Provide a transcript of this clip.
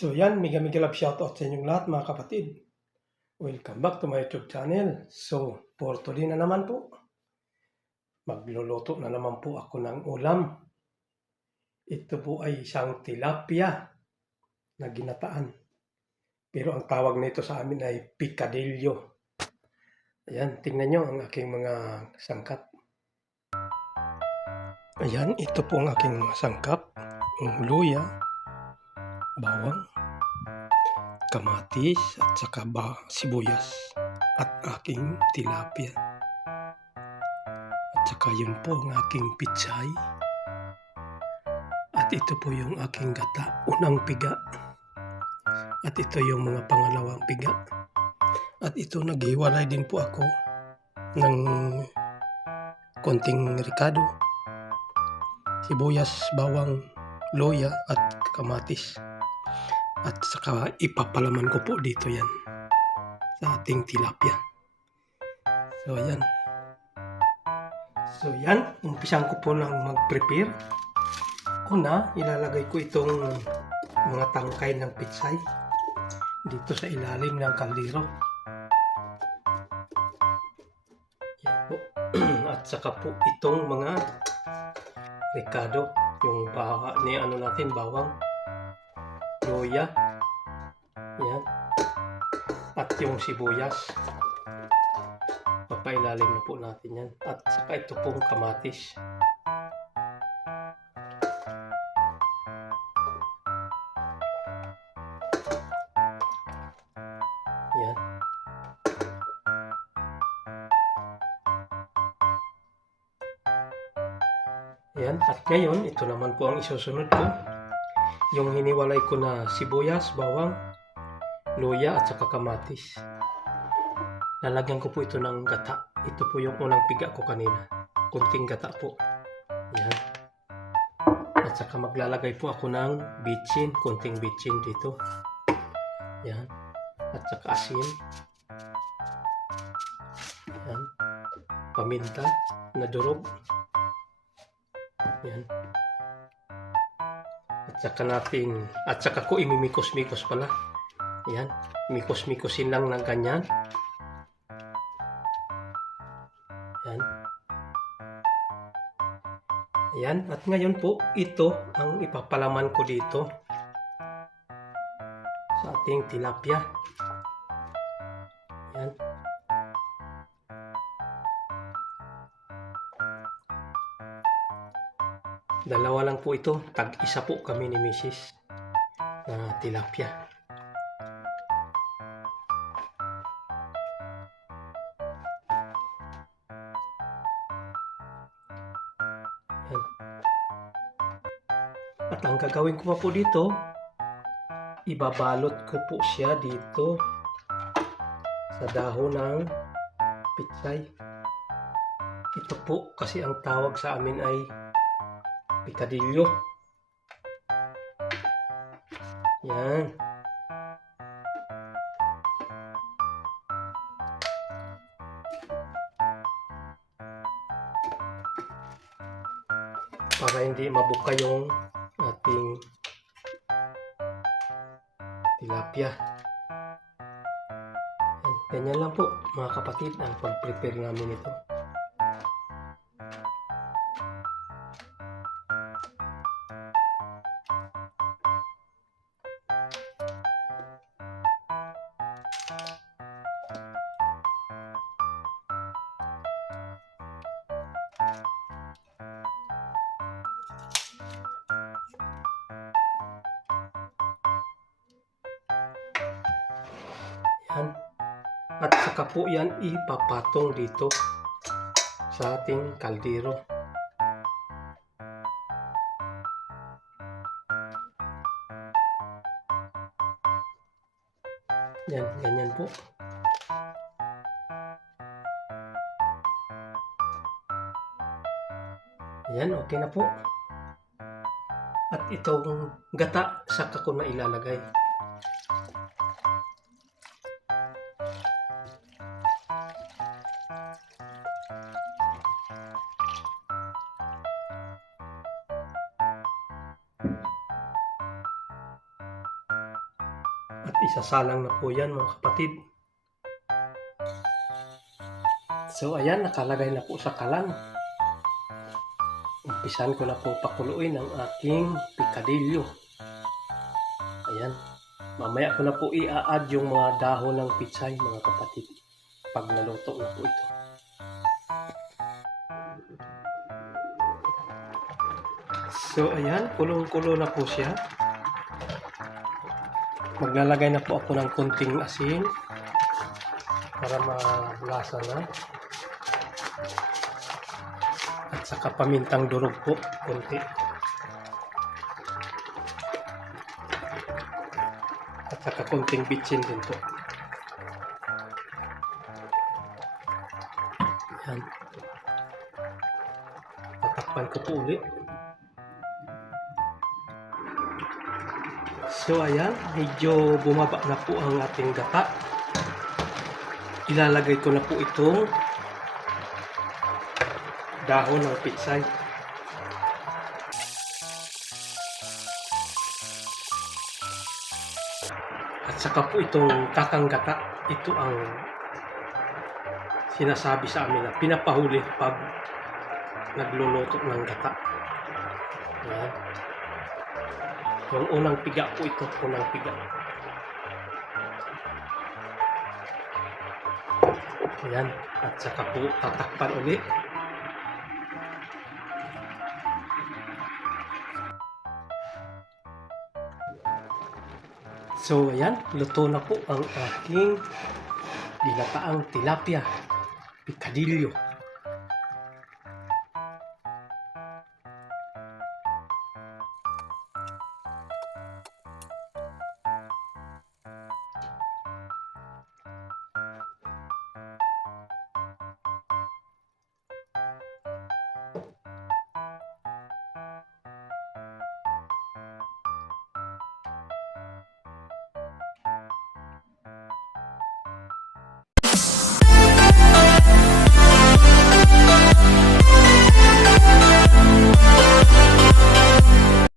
So yan, mega love shoutout sa inyong lahat mga kapatid. Welcome back to my YouTube channel. So, for today na naman po, magluluto na naman po ako ng ulam. Ito po ay isang tilapia na ginataan. Pero ang tawag nito sa amin ay picadillo. Ayan, tingnan nyo ang aking mga sangkap. Ayan, ito po ang aking mga sangkap. Luya, bawang, kamatis at saka sibuyas at aking tilapia. At saka yun po ang aking pichay. At ito po yung aking gata, unang piga. At ito yung mga pangalawang piga. At ito naghiwalay din po ako ng konting ricado, sibuyas, bawang, luya at kamatis. At saka ipapalaman ko po dito yan sa ating tilapia. So ayan. So yan, umpisan ko po lang mag-prepare. Una, ilalagay ko itong mga tangkay ng pitsay dito sa ilalim ng kaldero. Yan po. At saka po itong mga ricado, yung natin bawang, luya, yan, at yung sibuyas. Papailalim na po natin yan. At saka ito pong kamatis. Yan. Yan. At ngayon, ito naman po ang isusunod ko. Yung hiniwalay ko na sibuyas, bawang, luya at saka kamatis. Lalagyan ko po ito ng gata. Ito po yung unang piga ko kanina. Kunting gata po. Yan. At saka maglalagay po ako ng bitchin. Kunting bitchin dito. Yan. At saka asin. Yan. Paminta na durog. Yan. At saka ko imimikos-mikos pala. Yan. Mikos-mikosin lang ng ganyan. Yan. Ayan. At ngayon po, ito ang ipapalaman ko dito sa ating tilapia. Yan. Dalawa lang po ito. Tag-isa po kami ni Mrs. na tilapia. Yan. At ang gagawin ko pa po dito, ibabalot ko po siya dito sa dahon ng pitsay. Ito po kasi ang tawag sa amin ay picadillo. Yan. Para hindi mabuka yung ating tilapia. Yan. Ganyan lang po mga kapatid ang pag-prepare namin ito. Yan. At saka po yan ipapatong dito sa ating kaldero. Yan, ganyan po. Yan, okay na po. At itong gata, saka ko na ilalagay. At isasalang na po yan mga kapatid. So ayan, nakalagay na po sa kalan. Umpisan ko na po pakuluin ang aking pikadilyo. Ayan. Mamaya ko na po i-add yung mga dahon ng pitsay mga kapatid. Pag naluto na po ito. So ayan, kulong-kulo na po siya. Maglalagay na po ako ng konting asin para malasa na. At saka pamintang durog po, konti. At saka konting bitsin din po. Ayan. Tatakpan ko po ulit. So ayan, medyo bumaba na po ang ating gata. Ilalagay ko na po itong dahon ng pitsay. At saka po itong kakang gata, ito ang sinasabi sa amin na pinapahuli pag nagluluto ng gata. Ayan. Yung unang piga po ito, unang piga. Ayan, at saka po tatakpan ulit. So ayan, luto na po ang aking ginataang tilapia, pikadilyo.